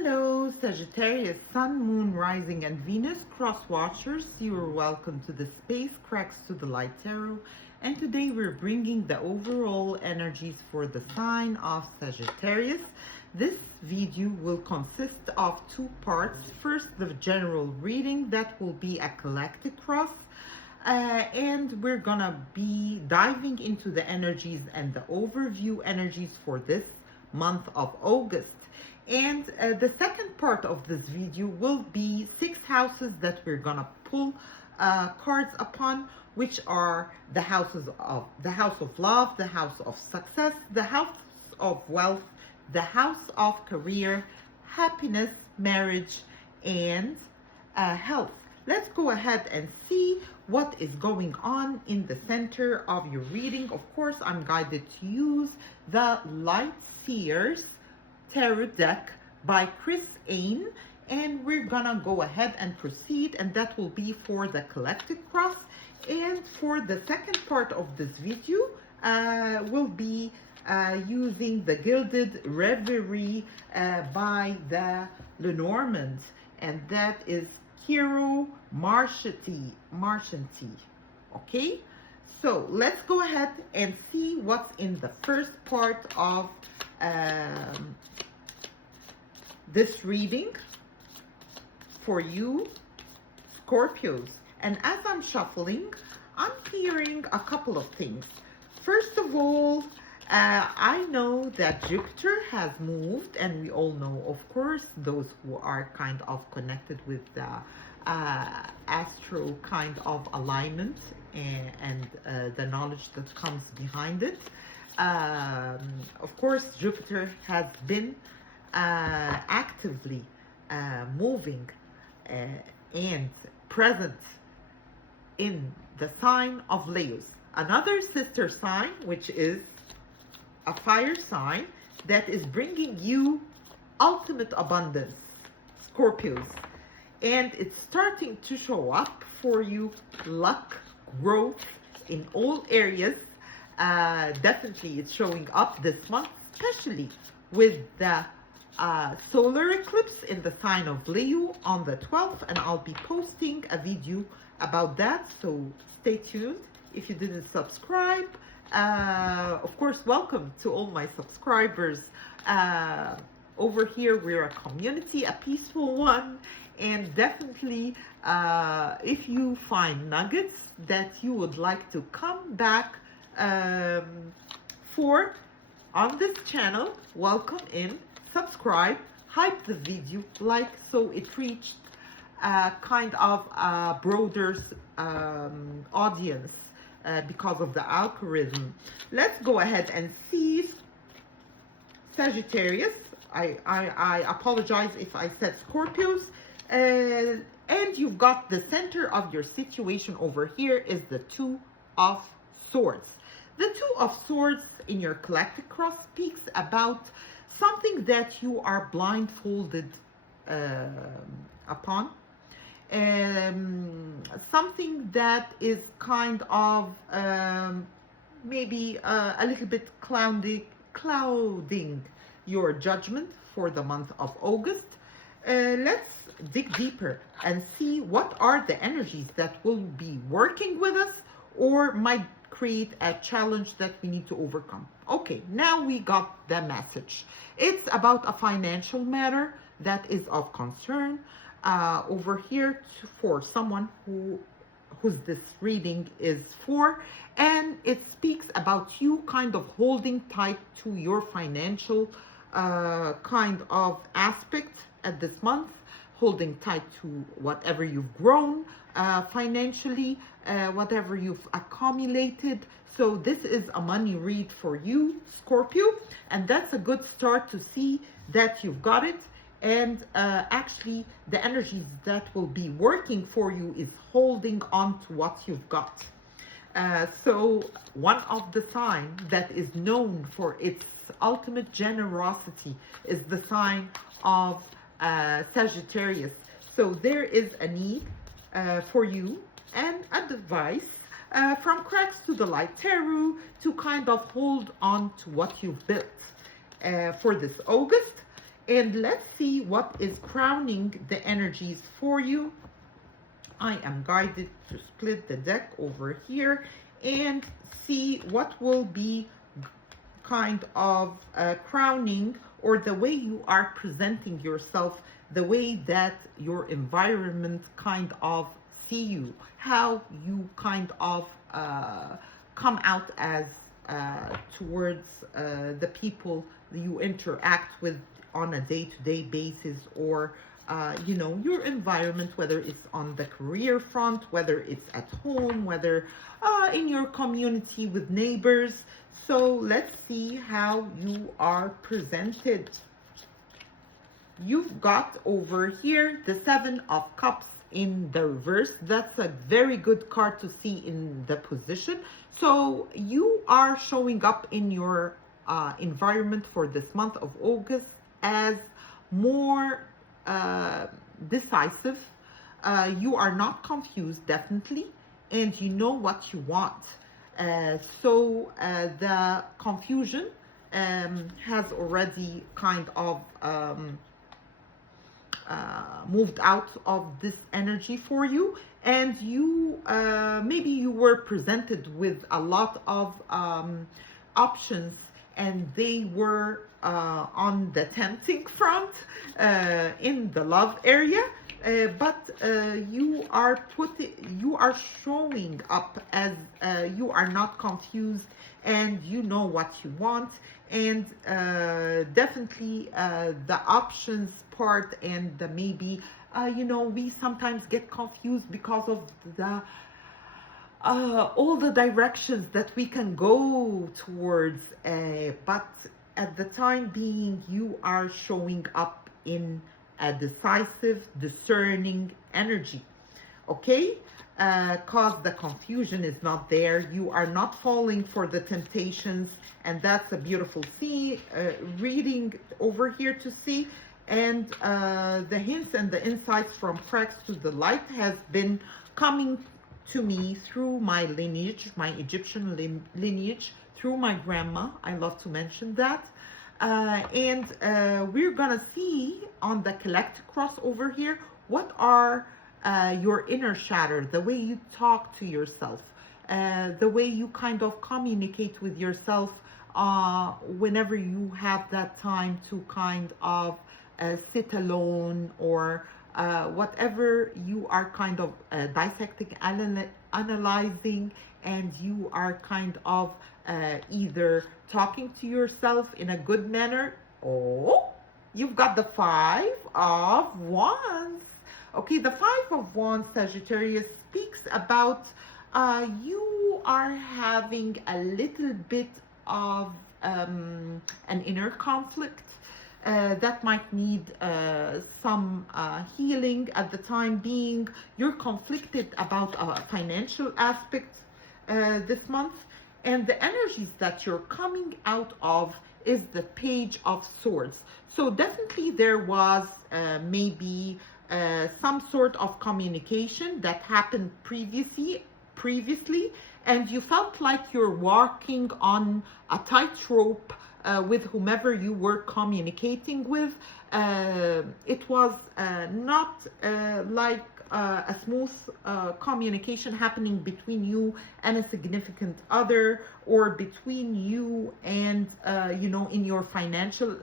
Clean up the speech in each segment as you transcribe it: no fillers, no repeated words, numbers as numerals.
Hello, Sagittarius, Sun, Moon, Rising, and Venus cross watchers. You are welcome to the Space Cracks to the Light Tarot. And today we're bringing the overall energies for the sign of Sagittarius. This video will consist of two parts. First, the general reading that will be a collective cross. And we're gonna be diving into the energies and the overview energies for this month of August. And the second part of this video will be 6 houses that we're gonna pull cards upon, which are the house of love, the house of success, the house of wealth, the house of career, happiness, marriage, and health. Let's go ahead and see what is going on in the center of your reading. Of course, I'm guided to use the Light Seers Tarot deck by Chris Ain, and we're gonna go ahead and proceed, and that will be for the collective cross. And for the second part of this video, we'll be using the Gilded Reverie by the Lenormand, and that is Kiro Marchetti. Okay, so let's go ahead and see what's in the first part of this reading for you, Scorpios. And as I'm shuffling, I'm hearing a couple of things. First of all, I know that Jupiter has moved, and we all know, of course, those who are kind of connected with the astro kind of alignment and the knowledge that comes behind it. Of course, Jupiter has been actively moving and present in the sign of Leo, another sister sign, which is a fire sign that is bringing you ultimate abundance, Scorpios. And it's starting to show up for you luck, growth in all areas. Definitely it's showing up this month, especially with the solar eclipse in the sign of Leo on the 12th, and I'll be posting a video about that, so stay tuned. If you didn't subscribe, of course, welcome to all my subscribers. Over here, we're a community, a peaceful one, and definitely if you find nuggets that you would like to come back for on this channel, welcome in. Subscribe, hype the video, like, so it reached kind of a broader audience because of the algorithm. Let's go ahead and see Sagittarius. I apologize if I said Scorpios. And you've got the center of your situation over here is the Two of Swords. The Two of Swords in your collective cross speaks about something that you are blindfolded upon, something that is kind of maybe a little bit clouding your judgment for the month of August. Let's dig deeper and see what are the energies that will be working with us or might create a challenge that we need to overcome. Okay, now we got the message. It's about a financial matter that is of concern over here for someone whose this reading is for, and it speaks about you kind of holding tight to your financial kind of aspect at this month, holding tight to whatever you've grown financially, whatever you've accumulated. So this is a money read for you, Scorpio, and that's a good start to see that you've got it. And actually the energies that will be working for you is holding on to what you've got. So one of the signs that is known for its ultimate generosity is the sign of Sagittarius. So there is a need for you and advice from Cracks to the Light Tarot to kind of hold on to what you've built for this August. And let's see what is crowning the energies for you. I am guided to split the deck over here and see what will be kind of crowning, or the way you are presenting yourself, the way that your environment kind of see you, how you kind of come out as towards the people you interact with on a day-to-day basis, or you know, your environment, whether it's on the career front, whether it's at home, whether in your community with neighbors. So let's see how you are presented. You've got over here the Seven of Cups in the reverse. That's a very good card to see in the position. So you are showing up in your environment for this month of August as more decisive. You are not confused, definitely, and you know what you want. So the confusion has already kind of moved out of this energy for you, and you maybe you were presented with a lot of options, and they were on the tempting front in the love area, but you are showing up as you are not confused, and you know what you want. And definitely the options part, and the maybe you know, we sometimes get confused because of the all the directions that we can go towards, but at the time being, you are showing up in a decisive, discerning energy, okay? Cause the confusion is not there. You are not falling for the temptations, and that's a beautiful reading over here to see. And the hints and the insights from cracks to the light has been coming to me through my lineage, my Egyptian lineage, through my grandma. I love to mention that. And we're gonna see on the collect crossover here, what are your inner chatter, the way you talk to yourself, the way you kind of communicate with yourself whenever you have that time to kind of sit alone, or whatever you are kind of dissecting, analyzing, and you are kind of either talking to yourself in a good manner. Oh, you've got the Five of Wands. Okay, the Five of Wands, Sagittarius, speaks about you are having a little bit of an inner conflict that might need some healing at the time being. You're conflicted about a financial aspect this month, and the energies that you're coming out of is the Page of Swords. So definitely there was maybe some sort of communication that happened previously, and you felt like you're walking on a tightrope with whomever you were communicating with. It was not like a smooth communication happening between you and a significant other, or between you and you know, in your financial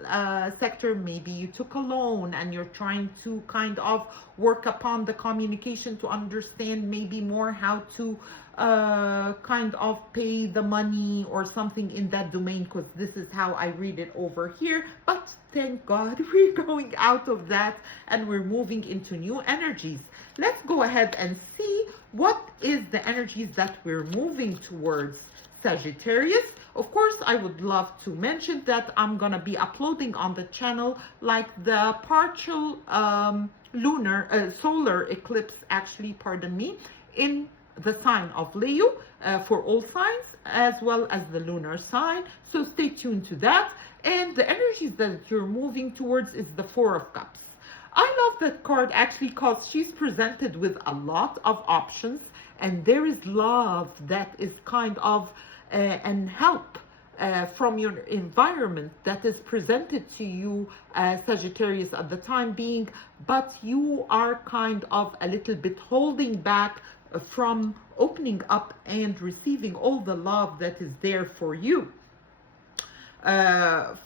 sector. Maybe you took a loan and you're trying to kind of work upon the communication to understand maybe more how to kind of pay the money or something in that domain, because this is how I read it over here. But thank God we're going out of that and we're moving into new energies. Let's go ahead and see what is the energies that we're moving towards, Sagittarius. Of course, I would love to mention that I'm gonna be uploading on the channel like the partial solar eclipse, actually, pardon me, in the sign of Leo for all signs, as well as the lunar sign. So stay tuned to that. And the energies that you're moving towards is the Four of Cups. I love that card actually because she's presented with a lot of options, and there is love that is kind of and help from your environment that is presented to you, Sagittarius, at the time being, but you are kind of a little bit holding back from opening up and receiving all the love that is there for you.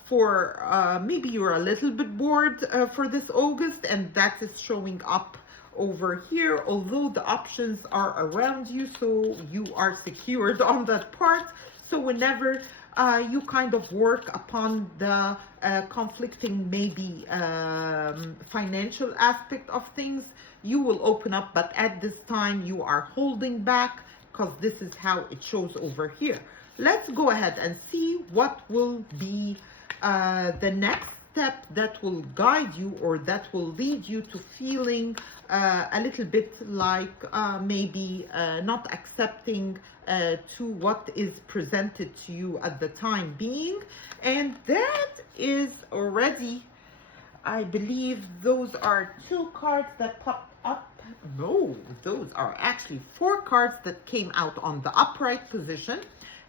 For maybe you're a little bit bored for this August, and that is showing up over here, although the options are around you, so you are secured on that part. So whenever you kind of work upon the conflicting, maybe financial aspect of things, you will open up, but at this time you are holding back because this is how it shows over here. Let's go ahead and see what will be the next step that will guide you, or that will lead you to feeling a little bit like maybe not accepting to what is presented to you at the time being. And that is already, I believe those are 2 cards that popped up. No, those are actually 4 cards that came out on the upright position.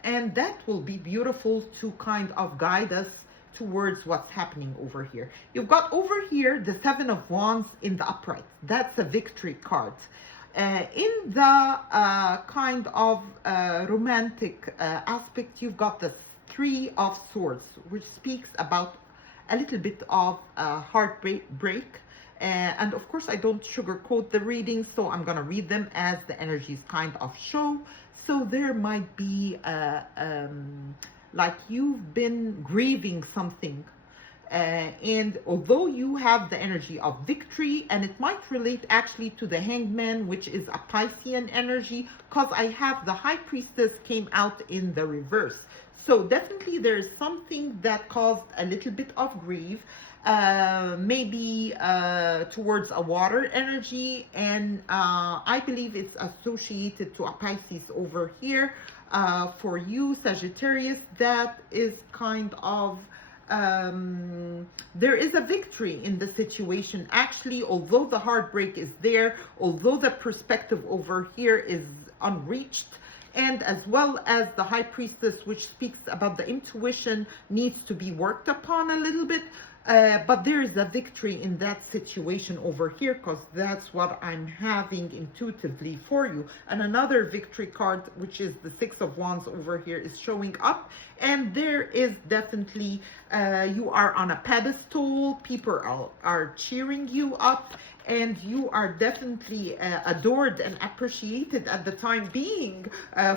And that will be beautiful to kind of guide us towards what's happening over here. You've got over here the 7 of Wands in the upright. That's a victory card. In the kind of romantic aspect, you've got the 3 of Swords, which speaks about a little bit of heartbreak. And of course, I don't sugarcoat the readings, so I'm going to read them as the energies kind of show. So there might be like you've been grieving something, and although you have the energy of victory, and it might relate actually to the Hangman, which is a Piscean energy, because I have the High Priestess came out in the reverse. So definitely there is something that caused a little bit of grief, maybe towards a water energy, and I believe it's associated to a Pisces over here. For you, Sagittarius, that is kind of there is a victory in the situation. Actually, although the heartbreak is there, although the perspective over here is unreached, and as well as the High Priestess, which speaks about the intuition, needs to be worked upon a little bit. But there is a victory in that situation over here, because that's what I'm having intuitively for you. And another victory card, which is the 6 of Wands over here, is showing up. And there is definitely, you are on a pedestal, people are cheering you up, and you are definitely adored and appreciated at the time being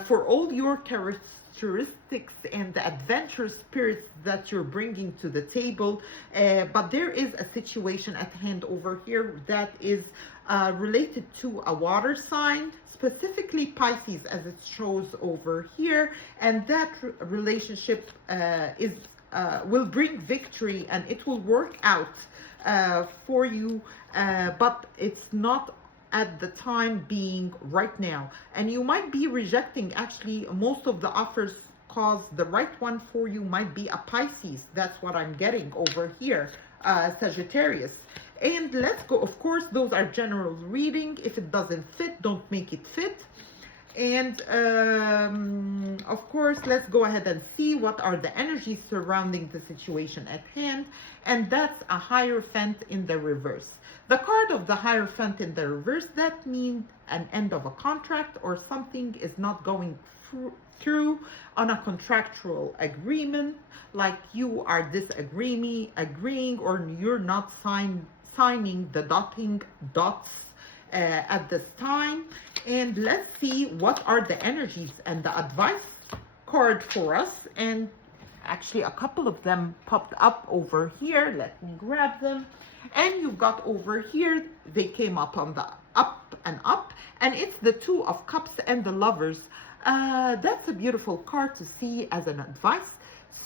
for all your characteristics and the adventurous spirits that you're bringing to the table. But there is a situation at hand over here that is related to a water sign, specifically Pisces, as it shows over here, and that relationship will bring victory, and it will work out for you, but it's not at the time being right now. And you might be rejecting actually most of the offers, cause the right one for you might be a Pisces. That's what I'm getting over here, Sagittarius. And let's go, of course, those are general reading. If it doesn't fit, don't make it fit. And of course, let's go ahead and see what are the energies surrounding the situation at hand. And that's a Hierophant in the reverse. The card of the Hierophant in the reverse, that means an end of a contract, or something is not going through on a contractual agreement, like you are agreeing, or you're not signing the dotting dots at this time. And let's see what are the energies and the advice card for us. And actually a couple of them popped up over here. Let me grab them. And you've got over here, they came up on the up and up, and it's the 2 of Cups and the Lovers. That's a beautiful card to see as an advice.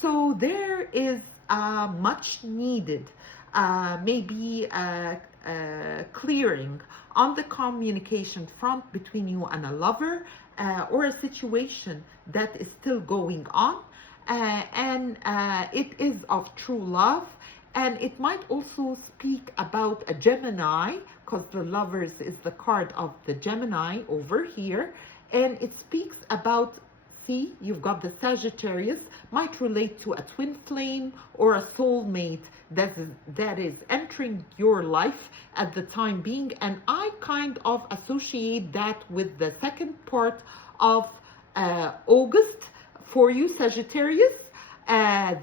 So there is much needed, maybe clearing on the communication front between you and a lover, or a situation that is still going on, and it is of true love. And it might also speak about a Gemini, because the Lovers is the card of the Gemini over here. And it speaks about see, you've got the Sagittarius, might relate to a twin flame or a soulmate that is entering your life at the time being. And I kind of associate that with the second part of August for you, Sagittarius.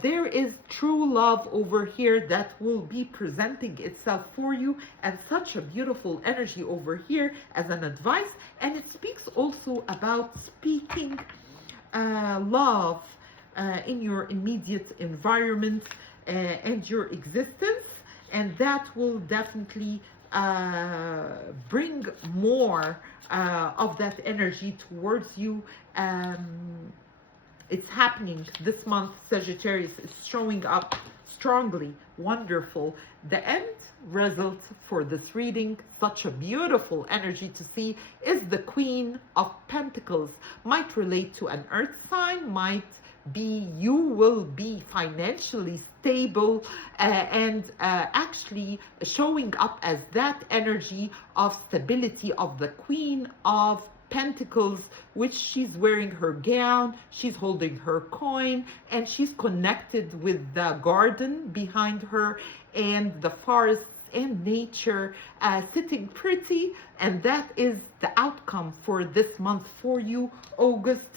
There is true love over here that will be presenting itself for you, and such a beautiful energy over here as an advice. And it speaks also about speaking love in your immediate environment and your existence, and that will definitely bring more of that energy towards you. It's happening this month, Sagittarius. It's showing up strongly. Wonderful. The end result for this reading, such a beautiful energy to see, is the Queen of Pentacles. Might relate to an earth sign, might be you will be financially stable and actually showing up as that energy of stability of the Queen of Pentacles, which she's wearing her gown, she's holding her coin, and she's connected with the garden behind her and the forests and nature, sitting pretty. And that is the outcome for this month for you, August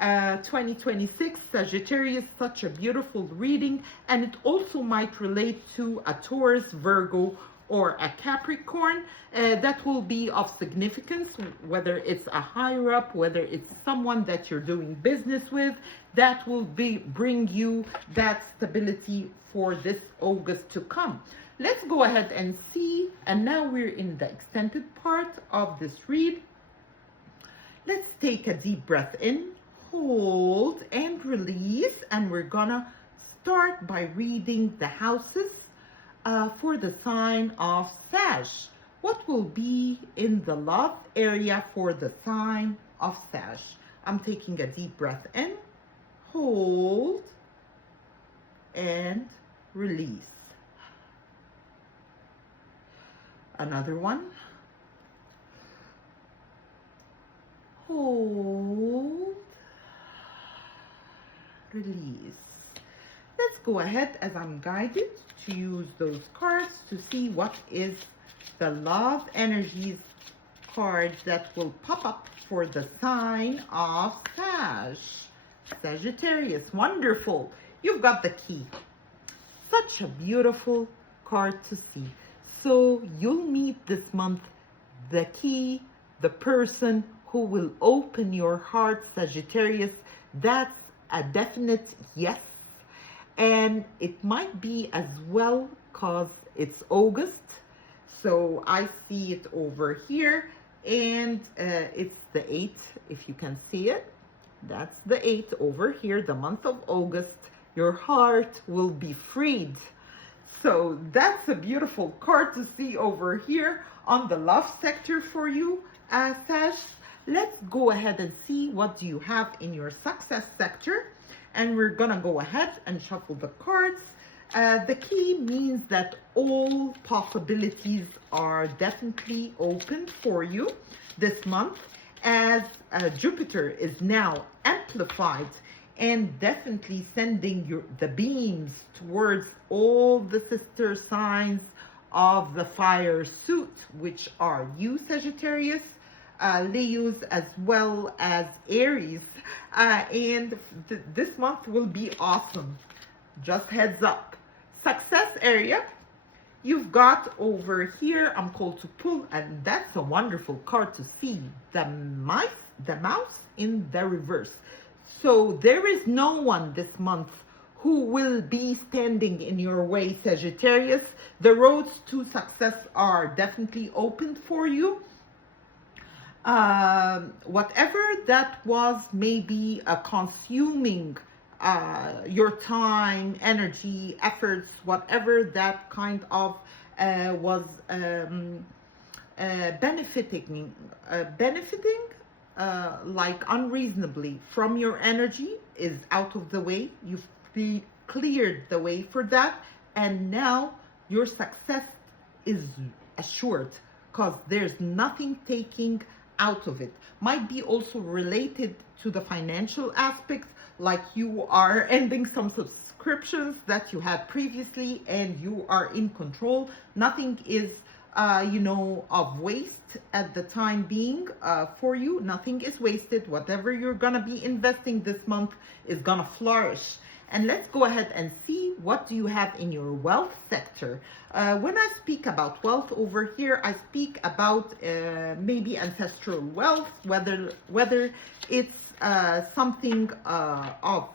2026, Sagittarius. Such a beautiful reading, and it also might relate to a Taurus, Virgo, or a Capricorn that will be of significance, whether it's a higher up, whether it's someone that you're doing business with, that will bring you that stability for this August to come. Let's go ahead and see, and now we're in the extended part of this read. Let's take a deep breath in, hold and release, and we're gonna start by reading the houses for the sign of Sag. What will be in the love area for the sign of Sag? I'm taking a deep breath in, hold, and release. Another one. Hold, release. Let's go ahead, as I'm guided, to use those cards to see what is the love energies cards that will pop up for the sign of Sag. Sagittarius, wonderful. You've got the key. Such a beautiful card to see. So you'll meet this month the key, the person who will open your heart, Sagittarius. That's a definite yes. And it might be as well because it's August. So I see it over here, and it's the 8th, if you can see it. That's the 8th over here, the month of August. Your heart will be freed. So that's a beautiful card to see over here on the love sector for you, Sag. Let's go ahead and see what do you have in your success sector. And we're gonna go ahead and shuffle the cards. The key means that all possibilities are definitely open for you this month, as Jupiter is now amplified and definitely sending the beams towards all the sister signs of the fire suit, which are you, Sagittarius, Leos, as well as Aries. And this month will be awesome. Just heads up. Success area, you've got over here, I'm called to pull, and that's a wonderful card to see. The mouse in the reverse. So there is no one this month who will be standing in your way, Sagittarius. The roads to success are definitely open for you. Whatever that was maybe consuming your time, energy, efforts, whatever that kind of was benefiting like unreasonably from your energy is out of the way. You've cleared the way for that, and now your success is assured because there's nothing taking out of it. Might be also related to the financial aspects, like you are ending some subscriptions that you had previously and you are in control. Nothing is of waste at the time being for you. Nothing is wasted. Whatever you're gonna be investing this month is gonna flourish. And let's go ahead and see what do you have in your wealth sector. When I speak about wealth over here, I speak about maybe ancestral wealth, whether it's something of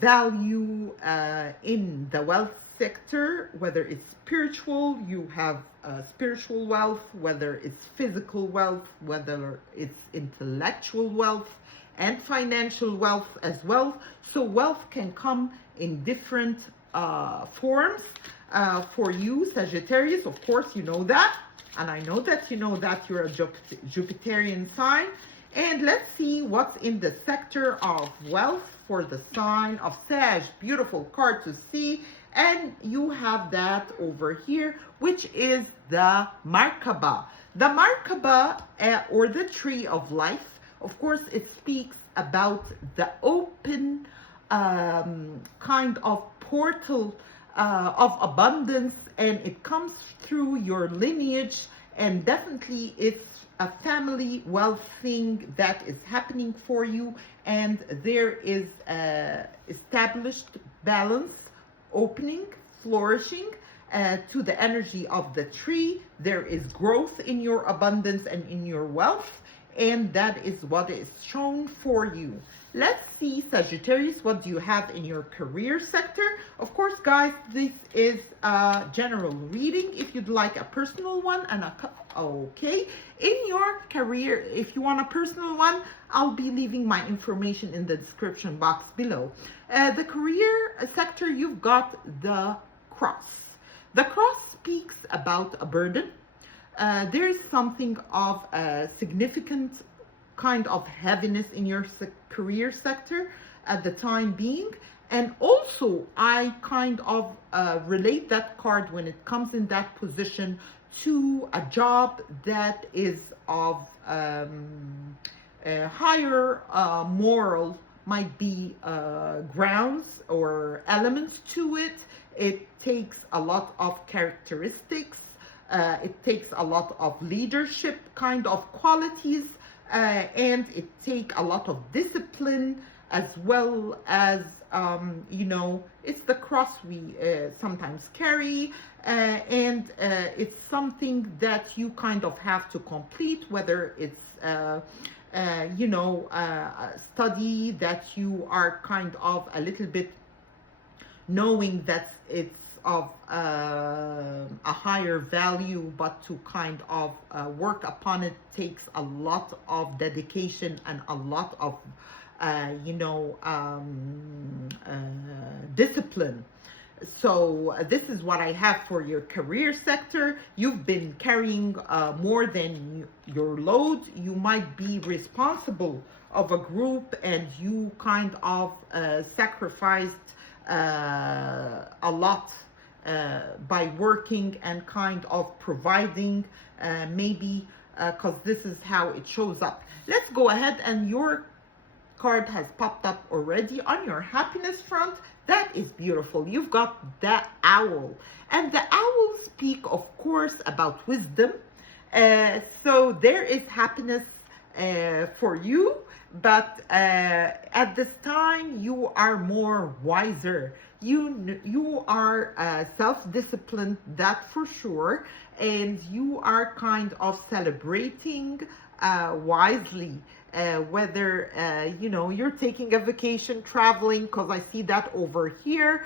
value in the wealth sector, whether it's spiritual, you have spiritual wealth, whether it's physical wealth, whether it's intellectual wealth, and financial wealth as well. So wealth can come in different forms for you, Sagittarius. Of course, you know that. And I know that you know that you're a Jupiterian sign. And let's see what's in the sector of wealth for the sign of Sag. Beautiful card to see. And you have that over here, which is the Markaba. The Markaba, or the tree of life, of course, it speaks about the open kind of portal of abundance, and it comes through your lineage, and definitely it's a family wealth thing that is happening for you, and there is established balance, opening, flourishing to the energy of the tree. There is growth in your abundance and in your wealth, and that is what is shown for you. Let's see, Sagittarius, what do you have in your career sector? Of course, guys, this is a general reading. If you'd like a personal one, okay. In your career, if you want a personal one, I'll be leaving my information in the description box below. The career sector, you've got the cross. The cross speaks about a burden. There's something of a significant kind of heaviness in your career sector at the time being. And also, I kind of relate that card when it comes in that position to a job that is of higher moral, might be grounds or elements to it. It takes a lot of characteristics. It takes a lot of leadership kind of qualities, and it takes a lot of discipline, as well as, it's the cross we sometimes carry, and it's something that you kind of have to complete, whether it's a study that you are kind of a little bit knowing that it's of a higher value, but to kind of work upon it takes a lot of dedication and a lot of discipline. So this is what I have for your career sector. You've been carrying more than your load. You might be responsible of a group, and you kind of sacrificed a lot by working and kind of providing, maybe because this is how it shows up. Let's go ahead, and your card has popped up already on your happiness front. That is beautiful. You've got the owl, and the owls speak, of course, about wisdom. So there is happiness for you, but at this time you are more wiser. You are self-disciplined, that for sure, and you are kind of celebrating wisely. Whether you're taking a vacation, traveling, because I see that over here.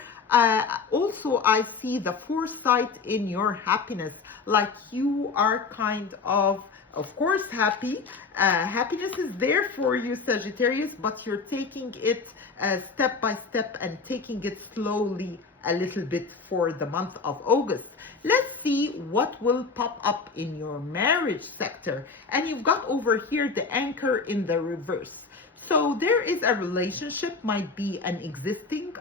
Also, I see the foresight in your happiness, like you are kind of course, happy. Happiness is there for you, Sagittarius, but you're taking it step by step and taking it slowly a little bit for the month of August. Let's see what will pop up in your marriage sector. And you've got over here the anchor in the reverse. So there is a relationship, might be an existing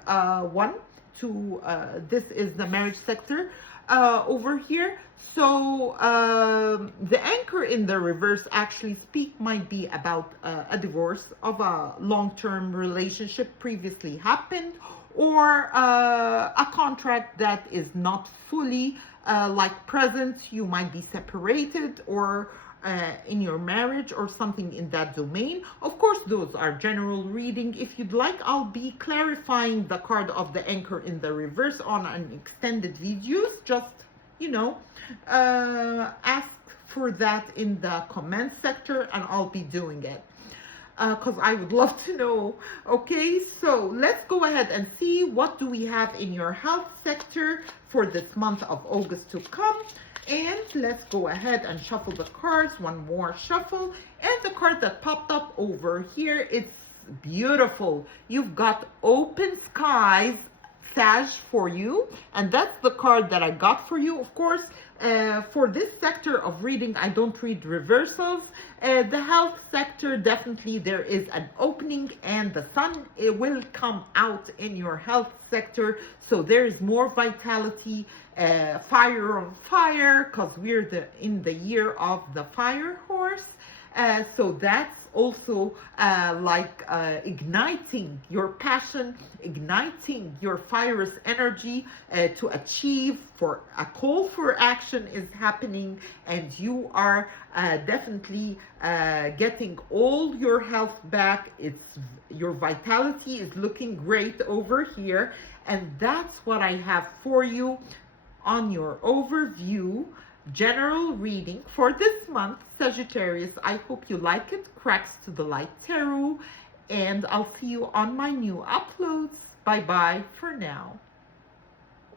one to this is the marriage sector. over here. So the anchor in the reverse actually might be about a divorce of a long-term relationship previously happened, or a contract that is not fully like present. You might be separated, or in your marriage, or something in that domain. Of course, those are general reading. If you'd like, I'll be clarifying the card of the anchor in the reverse on an extended videos. Just, you know, ask for that in the comment sector, and I'll be doing it because I would love to know. Okay, so let's go ahead and see what do we have in your health sector for this month of August to come. And let's go ahead and shuffle the cards. One more shuffle. And the card that popped up over here, it's beautiful. You've got open skies, Sag, for you. And that's the card that I got for you. Of course, for this sector of reading, I don't read reversals. The health sector, definitely there is an opening, and the sun, it will come out in your health sector. So there is more vitality, fire on fire, because we're in the year of the fire horse. So that's also igniting your passion, igniting your fierce energy to achieve. For a call for action is happening, and you are definitely getting all your health back. Your vitality is looking great over here, and that's what I have for you on your overview general reading for this month, Sagittarius. I hope you like it. Cracks to the Light Tarot, and I'll see you on my new uploads. Bye bye for now.